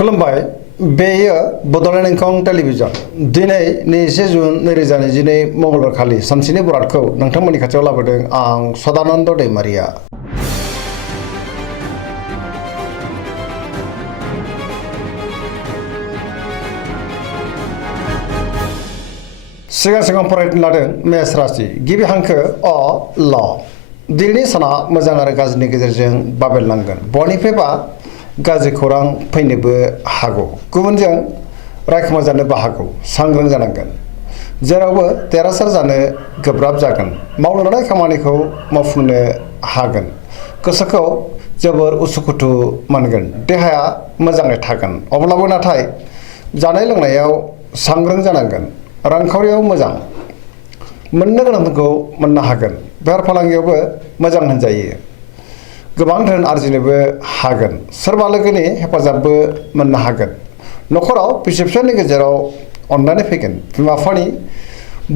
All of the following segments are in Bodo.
खुलुमबाय बेयो बड'लेण्ड इंखं टेलिभिजन दिनै 21 जुन 2022 मंगलबार खालि सानसेनि बरादखौ नोंथांमोननि खाथियाव लाबोदों आं सदानन्द दैमारिया। सिगां फरायनो लादों मेष राशि गिबि हांखो अ ल दिनैनि साना मोजां आरो गाज्रिनि गेजेरजों बाबेलनांगोन बयनिफ्रायबा गाज्रि खौरां फैनोबो हागौ गुबुनजों रायखोमा जानोबो हागौ सांग्रां जानांगोन जेरावबो देरहासार जानो गोब्राब जागोन मावनो लानाय खामानिखौ मावफुंनो हागोन गोसोखौ जोबोर उसुखुथु मोनगोन देहाया मोजाङै थागोन अब्लाबो नाथाय जानाय लोंनायाव सांग्रां जानांगोन रांखावरियाव मोजां मोननो गोनांखौ मोननो हागोन बेफार फालांगियावबो मोजां होनजायो गोबां धोन आरजिनोबो हागोन सोरबा लोगोनि हेफाजाबबो मोननो हागोन न'खराव बिसि फिसायनि गेजेराव अननानै फैगोन बिमा बिफानि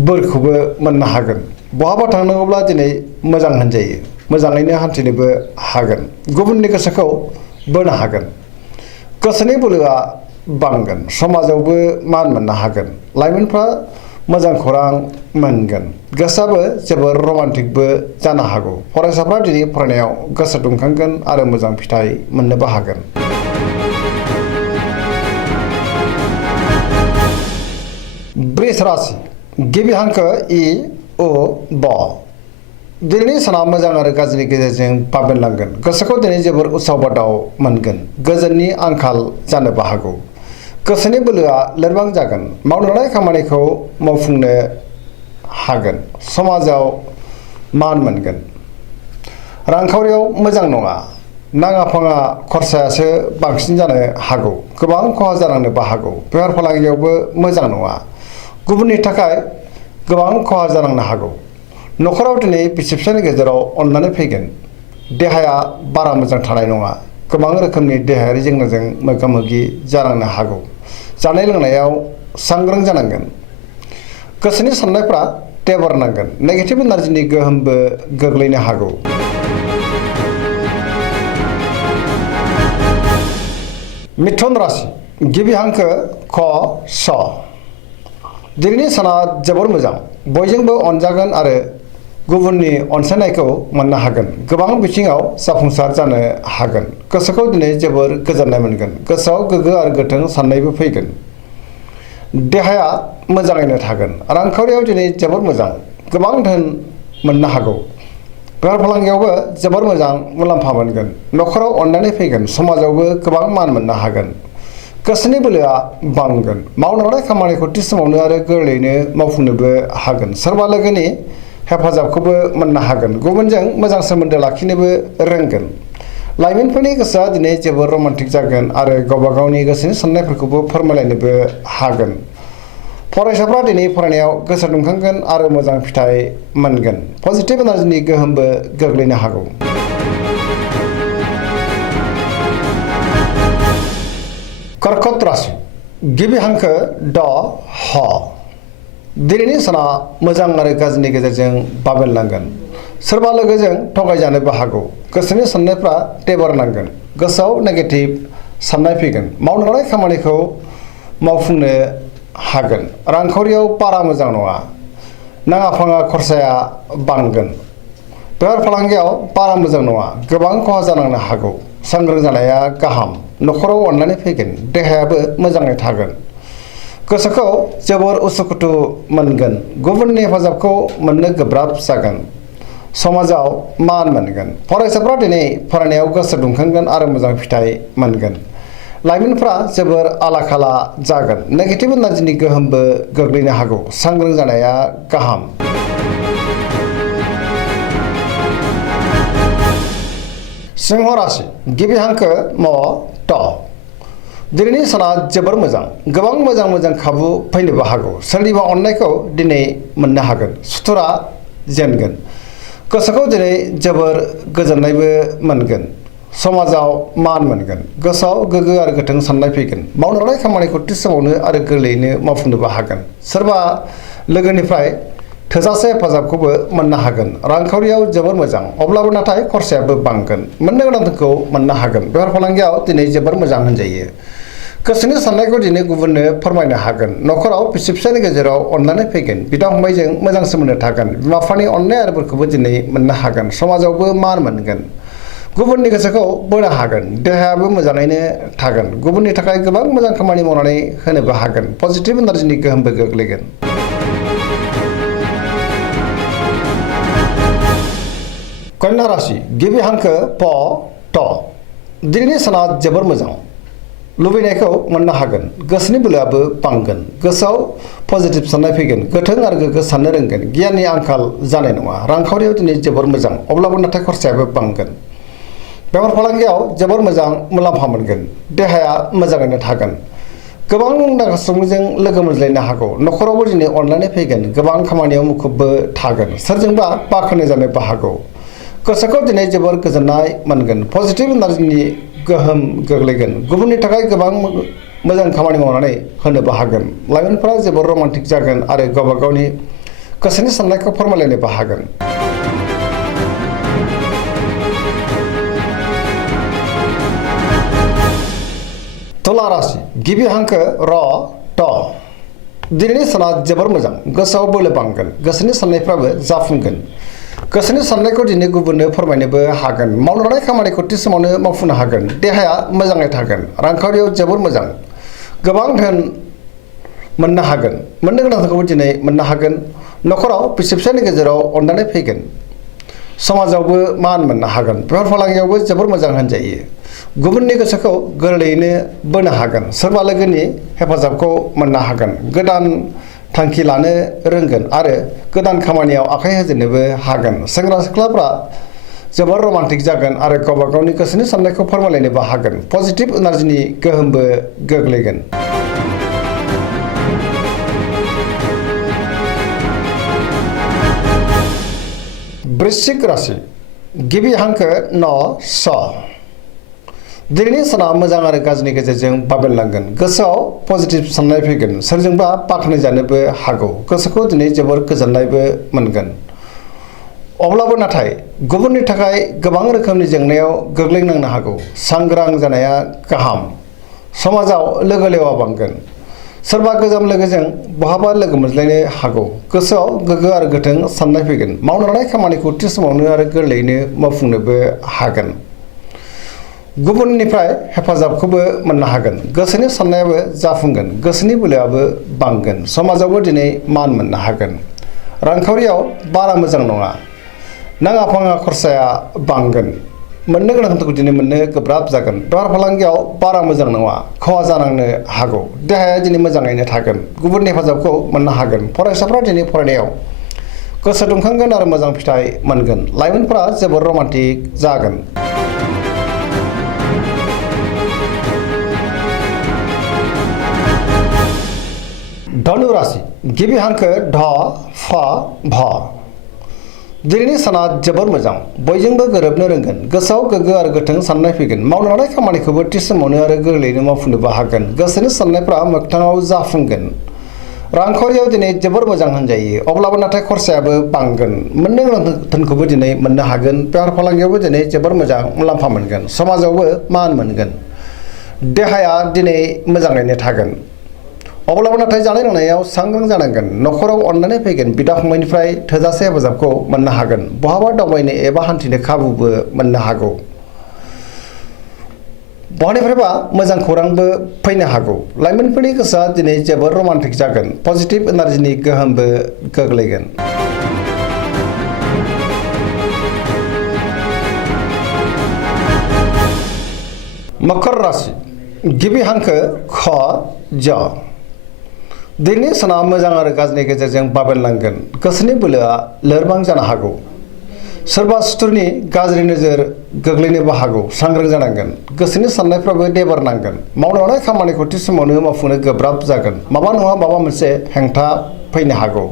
बोरखौबो मोननो हागोन बहाबा थांनांगौब्ला दिनै मोजां होनजायो मोजाङैनो हान्थिनोबो हागोन गुबुननि गोसोखौ बोनो हागोन गोसोनि बोलोआ बांगोन समाजावबो मान मोननो हागोन लाइमोनफ्रा मोजां खौरां मोनगोन गोसोआबो जोबोर रमान्टिकबो जानो हागौ फरायसाफ्रा दिनै फरायनायाव गोसो दुंखांगोन आरो मोजां फिथाइ मोननोबो हागोन। वृष राशि गिबि हांखो इ उ ब दिनैनि साना मोजां आरो गाज्रिनि गेजेरजों बाबेनलांगोन गोसोखौ दिनै जोबोर उसाव बादाव मोनगोन गोजोननि आंखाल जानोबो हागौ गोसोनि बोलोआ लोरबां जागोन मावनो लानाय खामानिखौ मावफुंनो हागोन समाजाव मान मोनगोन रांखावरियाव मोजां नङा नाङा फाङा खरसायासो बांसिन जानो हागौ गोबां खहा जानांनोबो हागौ बेफार फालांगियावबो मोजां नङा गुबुननि थाखाय गोबां खहा जानांनो हागौ न'खराव दिनै बिसि फिसायनि गेजेराव अननानै फैगोन देहाया बारा मोजां थानाय नङा गोबां रोखोमनि देहायारि जेंनाजों मोगा मोगि जानांनो हागौ जानाय लोंनायाव सांग्रां जानांगोन गोसोनि साननायफ्रा टेबर नांगोन नेगेटिभ एनार्जिनि गोहोमबो गोग्लैनो हागौ। मिथुन राशि गिबि हांखो ख स दिनैनि साना जोबोर मोजां बयजोंबो अनजागोन आरो गुबुननि अनसायनायखौ मोननो हागोन गोबां बिथिङाव जाफुंसार जानो हागोन गोसोखौ दिनै जोबोर गोजोननाय मोनगोन गोसोआव गोग्गो आरो गोथों साननायबो फैगोन देहाया मोजाङैनो थागोन रांखावरियाव दिनै जोबोर मोजां गोबां धोन मोननो हागौ बेफार फालांगियावबो जोबोर मोजां मुलाम्फा मोनगोन न'खराव अननानै फैगोन समाजावबो गोबां मान मोननो हागोन गोसोनि बोलोआ बांगोन मावनो लानाय खामानिखौ थि समावनो आरो गोरलैयैनो मावफुंनोबो हागोन सोरबा लोगोनि हेफाजाबखौबो मोननो हागोन गुबुनजों मोजां सोमोन्दो लाखिनोबो रोंगोन लाइमोनफोरनि गोसोआ दिनै जोबोर रमान्टिक जागोन आरो गावबा गावनि गोसोनि साननायफोरखौबो फोरमायलायनोबो हागोन फरायसाफ्रा दिनै फरायनायाव गोसो दुंखांगोन आरो मोजां फिथाइ मोनगोन पजिटिभ एनार्जिनि गोहोमबो गोग्लैनो हागौ। कर्कट राशि गिबि हांखो ड ह दिनैनि साना मोजां आरो गाज्रिनि गेजेरजों बाबेनलांगोन सोरबा लोगोजों थगायजानोबो हागौ गोसोनि साननायफ्रा टेबर नांगोन गोसोआव नेगेटिभ साननाय फैगोन मावनो लानाय खामानिखौ मावफुंनो हागोन रांखावरियाव बारा मोजां नङा नाङा फाङा खरसाया बांगोन बेफार फालांगियाव बारा मोजां नङा गोबां खहा जानांनो हागौ सांग्रां जानाया गाहाम न'खराव अननानै फैगोन देहायाबो मोजाङै थागोन गोसोखौ जोबोर उसुखुथु मोनगोन गुबुननि हेफाजाबखौ मोननो गोब्राब जागोन समाजाव मान मोनगोन फरायसाफ्रा दिनै फरायनायाव गोसो दुंखांगोन आरो मोजां फिथाइ मोनगोन लाइमोनफ्रा जोबोर आला खाला जागोन नेगेटिभ एनार्जिनि गोहोमबो गोग्लैनो हागौ सांग्रां जानाया गाहाम। सिंह राशि गिबि हांखो म ट दिनैनि साना जोबोर मोजां गोबां मोजां खाबु फैनोबो हागौ सोरनिबा अननायखौ दिनै मोननो हागोन सुथुरा जेनगोन गोसोखौ दिनै जोबोर गोजोननायबो मोनगोन समाजाव मान मोनगोन गोसोआव गोग्गो आरो गोथों साननाय फैगोन मावनो लानाय खामानिखौ थि समावनो आरो गोरलैयैनो मावफुंनोबो हागोन सोरबा लोगोनिफ्राय थोजासे हेफाजाबखौबो मोननो हागोन रांखावरियाव जोबोर मोजां अब्लाबो नाथाय खरसायाबो बांगोन मोननो गोनांखौ मोननो हागोन बेफार फालांगियाव दिनै जोबोर मोजां होनजायो गोसोनि साननायखौ दिनै गुबुननो फोरमायनो हागोन। न'खराव बिसि फिसायनि गेजेराव अनलायनाय फैगोन। बिदा फंबायजों मोजां सोमोन्दो थागोन। बिमा बिफानि अननाय आरो बोरखौबो दिनै मोननो हागोन। समाजावबो मान मोनगोन। गुबुननि गोसोखौ बोनो हागोन। देहायाबो मोजाङैनो थागोन। गुबुननि थाखाय गोबां मोजां खामानि मावनानै होनोबो हागोन। पजिटिभ एनार्जिनि गोहोमबो गोग्लैगोन। कन्या राशि गिबि हांखो प ट। दिनैनि साना जोबोर मोजां। लुबैनायखौ मोननो हागोन। गोसोनि बोलोआबो बांगोन। गोसोआव पजिटिभ साननाय फैगोन। गोथों आरो गोग्गो साननो रोंगोन। गियाननि आंखाल जानाय नङा। रांखावरियाव दिनै जोबोर मोजां। अब्लाबो नाथाय खरसायाबो बांगोन। बेफार फालांगियाव जोबोर मोजां मुलाम्फा मोनगोन। देहाया मोजाङैनो थागोन। गोबां मुंदांखा सुबुंजों लोगो मोनज्लायनो हागौ। न'खरावबो दिनै अनलायनाय फैगोन। गोबां खामानियाव मुखुबबो थागोन। सोरजोंबा बाख्नाय जानोबो हागौ। गोसोखौ दिनै जोबोर गोजोननाय मोनगोन। पजिटिभ एनार्जिनि गोहोम गोग्लैगोन। गुबुननि थाखाय गोबां मोजां खामानि मावनानै होनोबो हागोन। लाइमोनफोरा जोबोर रमान्टिक जागोन आरो गावबा गावनि गोसोनि साननायखौ फोरमायलायनोबो हागोन। तुला राशि गिबि हांखो र ट। दिनैनि साना जोबोर मोजां। गोसोआव बोलो बांगोन। गोसोनि साननायफ्राबो जाफुंगोन। गोसोनि साननायखौ दिनै गुबुननो फोरमायनोबो हागोन। मावनो लानाय खामानिखौ थि समावनो मावफुंनो हागोन। देहाया मोजाङै थागोन। रांखावरियाव जोबोर मोजां। गोबां धोन मोननो हागोन। मोननो गोनांखौबो दिनै मोननो हागोन। न'खराव बिसि फिसायनि गेजेराव अनलायनाय फैगोन। समाजावबो मान मोननो हागोन। बेफार फालांगियावबो जोबोर मोजां होनजायो। गुबुननि गोसोखौ गोरलैयैनो बोनो हागोन। सोरबा लोगोनि हेफाजाबखौ मोननो हागोन। गोदान थांखि लानो रोंगोन आरो गोदान खामानियाव आखाइ होजेननोबो हागोन। सेंग्रा सिख्लाफ्रा जोबोर रमान्टिक जागोन आरो गावबा गावनि गोसोनि साननायखौ फोरमायलायनोबो हागोन। पजिटिभ एनार्जिनि गोहोमबो गोग्लैगोन। वृश्चिक राशि गिबि हांखो न स। दिनैनि साना मोजां आरो गाज्रिनि गेजेरजों बाबेनलांगोन। गोसोआव पजिटिभ साननाय फैगोन। सोरजोंबा बाख्नाय जानोबो हागौ। गोसोखौ दिनै जोबोर गोजोननायबो मोनगोन। अब्लाबो नाथाय गुबुननि थाखाय गोबां रोखोमनि जेंनायाव गोग्लैनांनो हागौ। सांग्रां जानाया गाहाम। समाजाव लोगो लेवा बांगोन। सोरबा गोजाम लोगोजों बहाबा लोगो मोनज्लायनो हागौ। गोसोआव गोग्गो आरो गोथों साननाय फैगोन। मावनो लानाय खामानिखौ थि समावनो आरो गोरलैयैनो मावफुंनोबो हागोन। गुबुननिफ्राय हेफाजाबखौबो मोननो हागोन। गोसोनि साननायाबो जाफुंगोन। गोसोनि बोलोआबो बांगोन। समाजावबो दिनै मान मोननो हागोन। रांखावरियाव बारा मोजां नङा। नाङा फाङा खरसाया बांगोन। मोननो गोनांखौ दिनै मोननो गोब्राब जागोन। बेफार फालांगियाव बारा मोजां नङा। खहा जानांनो हागौ। देहाया दिनै मोजाङैनो थागोन। गुबुननि हेफाजाबखौ मोननो हागोन। फरायसाफ्रा दिनै फरायनायाव गोसो दुंखांगोन आरो मोजां फिथाइ मोनगोन। लाइमोनफोरा जोबोर रमान्टिक जागोन। धनु राशि गिबि हांखो ढ फ भ। दिनैनि साना जोबोर मोजां। बयजोंबो गोरोबनो रोंगोन। गोसोआव गोग्गो आरो गोथों साननाय फैगोन। मावनो लानाय खामानिखौबो थि समावनो आरो गोरलैयैनो मावफुंनोबो हागोन। गोसोनि साननायफ्रा मोगथाङाव जाफुंगोन। रांखावरियाव दिनै जोबोर मोजां होनजायो। अब्लाबो नाथाय खरसायाबो बांगोन। मोननो गोनां धोनखौबो दिनै मोननो हागोन। बेफार फालांगियावबो दिनै जोबोर मोजां मुलाम्फा मोनगोन। समाजावबो मान मोनगोन। देहाया दिनै मोजाङैनो थागोन। अब्लाबो नाथाय जानाय लोंनायाव सांग्रां जानांगोन। न'खराव अनलायनाय फैगोन। बिदा फंबायनिफ्राय थोजासे हेफाजाबखौ मोननो हागोन। बहाबा दावबायनो एबा हान्थिनो खाबुबो मोननो हागौ। बहानिफ्रायबा मोजां खौरांबो फैनो हागौ। लाइमोनफोरनि गोसोआ दिनै जोबोर रमान्टिक जागोन। पजिटिभ एनार्जिनि गोहोमबो गोग्लैगोन। मकर राशि गिबि हांखो ख ज। दिनैनि साना मोजां आरो गाज्रिनि गेजेरजों बाबेनलांगोन। गोसोनि बोलोआ लोरबां जानो हागौ। सोरबा सुथुरनि गाज्रि नोजोर गोग्लैनोबो हागौ। सांग्रां जानांगोन। गोसोनि साननायफ्राबो देबारनांगोन। मावनो लानाय खामानिखौ थि समावनो मावफुंनो गोब्राब जागोन। माबा नङा माबा मोनसे हेंथा फैनो हागौ।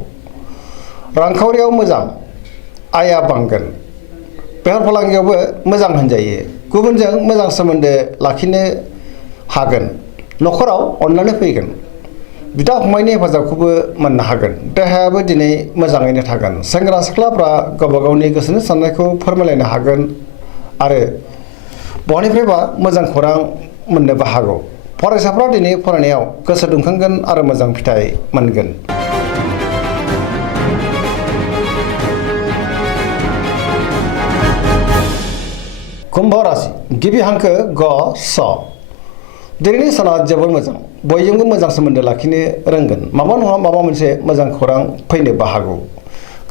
रांखावरियाव मोजां। आयआ बांगोन। बेफार फालांगियावबो मोजां होनजायो। गुबुनजों मोजां सोमोन्दो लाखिनो हागोन। न'खराव अनलायनाय फैगोन। बिदा फंबायनि हेफाजाबखौबो मोननो हागोन। देहायाबो दिनै मोजाङैनो थागोन। सेंग्रा सिख्लाफ्रा गावबा गावनि गोसोनि साननायखौ फोरमायलायनो हागोन आरो बहानिफ्रायबा मोजां खौरां मोननोबो हागौ। फरायसाफ्रा दिनै फरायनायाव गोसो दुंखांगोन आरो मोजां फिथाइ मोनगोन। कुम्भ राशि गिबि हांखो ग स दिनैनि साना जोबोर मोजां बयजोंबो मोजां सोमोन्दो लाखिनो रोंगोन माबा नङा माबा मोनसे मोजां खौरां फैनोबो हागौ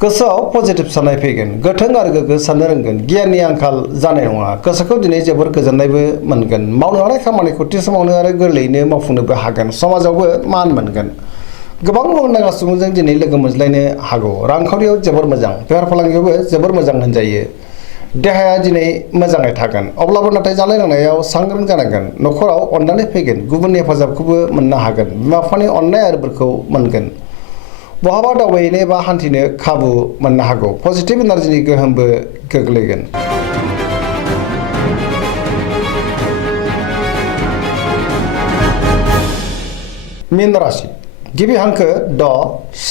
गोसोआव पजिटिभ साननाय फैगोन गोथों आरो गोग्गो साननो रोंगोन गियाननि आंखाल जानाय नङा गोसोखौ दिनै जोबोर गोजोननायबो मोनगोन मावनो हानाय खामानिखौ थि समावनो आरो गोरलैयैनो मावफुंनोबो हागोन समाजावबो मान मोनगोन गोबां मुंदांखा सुबुंजों दिनै लोगो मोनज्लायनो हागौ रांखावरियाव जोबोर मोजां बेफार फालांगियावबो जोबोर मोजां होनजायो देहाया दिनै मोजाङै थागोन अब्लाबो नाथाय जानाय लोंनायाव सांग्रां जानांगोन न'खराव अननानै फैगोन गुबुननि हेफाजाबखौबो मोननो हागोन बिमा बिफानि अननाय आरो बोरखौ मोनगोन बहाबा दावबायहैनो बा हान्थिनो खाबु मोननो हागौ पजिटिभ एनार्जिनि गोहोमबो गोग्लैगोन। मीन राशि गिबि हांखो ड स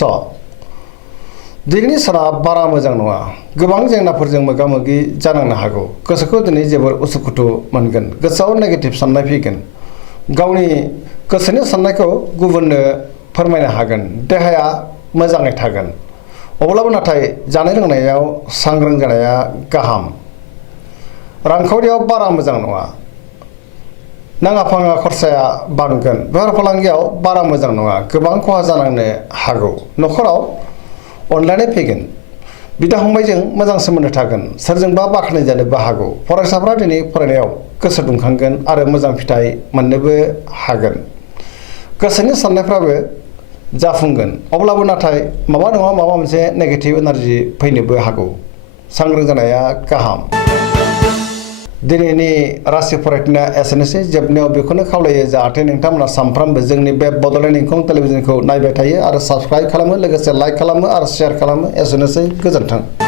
दिनैनि साना बारा मोजां नङा गोबां जेंनाफोरजों मोगा मोगि जानांनो हागौ गोसोखौ दिनै जोबोर उसुखुथु मोनगोन गोसोआव नेगेटिभ साननाय फैगोन गावनि गोसोनि साननायखौ गुबुननो फोरमायनो हागोन देहाया मोजाङै थागोन अब्लाबो नाथाय जानाय लोंनायाव सांग्रां जानाया गाहाम रांखावरियाव बारा मोजां नङा नाङा फाङा खरसाया बांगोन बेफार फालांगियाव बारा मोजां नङा गोबां खहा जानांनो हागौ न'खराव अनलायनाय फैगोन बिदा फंबायजों मोजां सोमोन्दो थागोन सोरजोंबा बाख्नाय जानोबो हागौ फरायसाफ्रा दिनै फरायनायाव गोसो दुंखांगोन आरो मोजां फिथाइ मोननोबो हागोन गोसोनि साननायफ्राबो जाफुंगोन अब्लाबो नाथाय माबा नङा माबा मोनसे नेगेटिभ एनार्जि फैनोबो हागौ सांग्रां जानाया गाहाम। दिनैनि राशि फरायथिना एसेनोसै जोबनायाव बेखौनो खावलायो जाहाथे नोंथांमोना सानफ्रामबो जोंनि बे बड'लेण्ड इंखं टेलिभिजनखौ नायबाय थायो आरो साबस्क्राइब खालामो लोगोसे लाइक खालामो आरो शेयार खालामो एसेनोसै गोजोन्थों।